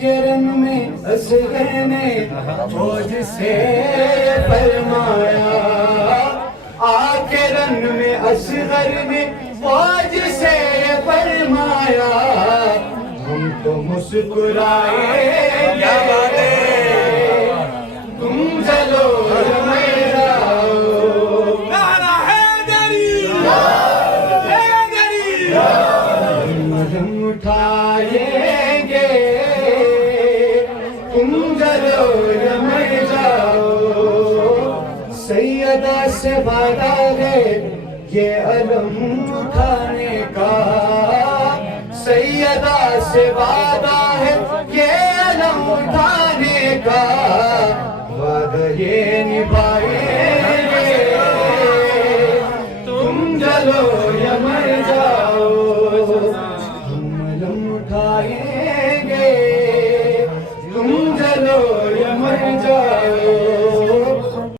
کے رن میں اصغر نے فوج سے فرمایا، آ کے رن میں اصغر نے فوج سے فرمایا، ہم تو مسکرائیں گے تم جلو میں جاؤ، نعرہ حیدری حیدری ہم اٹھائیں گے تم جلو میں جاؤ، سیدہ سے وعدہ ہے یہ علم اٹھانے کا، سیدہ سے وعدہ ہے یہ علم اٹھانے کا، وعدہ یہ نبھائیں گے تم جلو یا مر جاؤ، ہم علم اٹھائیں گے تم جلو یا مر جاؤ۔